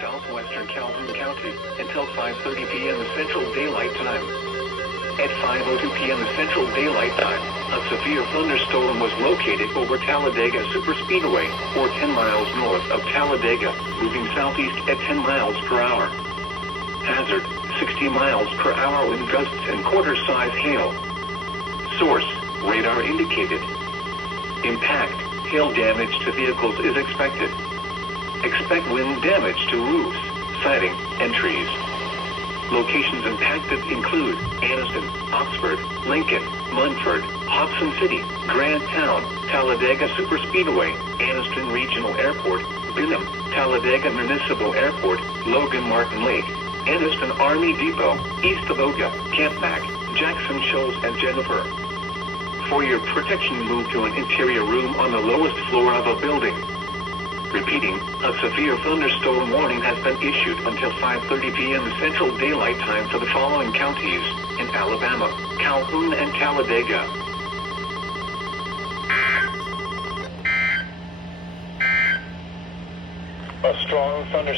Southwestern Calhoun County until 5:30 p.m. Central Daylight Time. At 5:02 p.m. Central Daylight Time, a severe thunderstorm was located over Talladega Superspeedway, or 10 miles north of Talladega, moving southeast at 10 miles per hour. Hazard, 60 miles per hour wind gusts and quarter-size hail. Source, radar indicated. Impact, hail damage to vehicles is expected. Expect wind damage to roofs, siding, and trees. Locations impacted include Anniston, Oxford, Lincoln, Munford, Hobson City, Grandtown, Talladega Superspeedway, Anniston Regional Airport, Bingham, Talladega Municipal Airport, Logan Martin Lake, Anniston Army Depot, East Avoga, Campback, Jackson Shoals, and Jennifer. For your protection, move to an interior room on the lowest floor of a building. Repeating, a severe thunderstorm warning has been issued until 5:30 p.m. Central Daylight Time for the following counties in Alabama: Calhoun and Talladega. A strong thunderstorm